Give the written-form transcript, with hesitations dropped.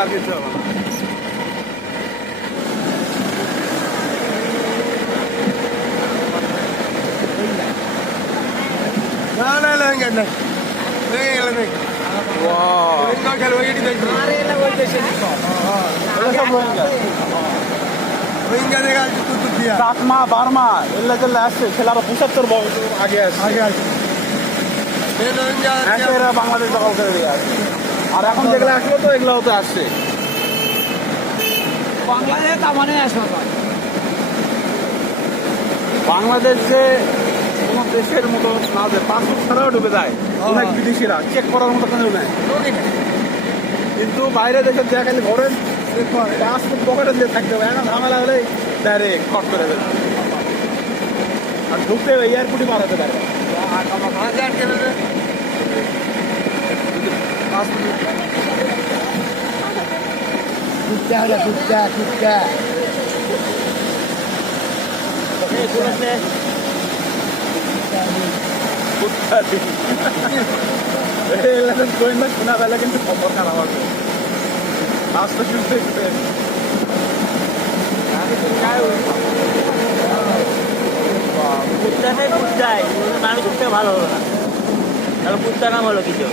আর কিছু হবে না। না না লেহেঙ্গা নাই লেহেঙ্গা নেই লেহেঙ্গা খেলে ওইটি দেখবি রোহিঙ্গা দেখা তুই দিয়া চাকমা বার্মা এগুলা যেগুলো আসছে সেটা আরো 75 বছর আগে আসছে আগে আছে এই রোহিঙ্গা এরা বাংলাদেশ দখল করে দিয়ে আসছে আর এখন যেগুলো আসলো তো এগুলোও তো আসছে বাংলাদেশ তার মানে আসবে বাংলাদেশ যে কোনো দেশের মতো না যে পাসপোর্ট ছাড়াও ঢুকে যায় অনেক বিদেশিরা চেক করার মতো কেন নেয় কিন্তু বাইরে দেশের যা খালি ঘরেন পাসপোর্ট পকেটে দিয়ে থাকতে হবে এখন ঝামেলা হলে ডাইরেক্ট কট করে দেবে আর ঢুকতে এয়ারপোর্টই মারাতে পারে শোনা বেলা কিন্তু খবর খারাপ আছে রাস্তা শুনতে কুত্তাটাই কুত্তাই মানুষ ভালো হলো না তাহলে কুত্তা নাম হলো কিছু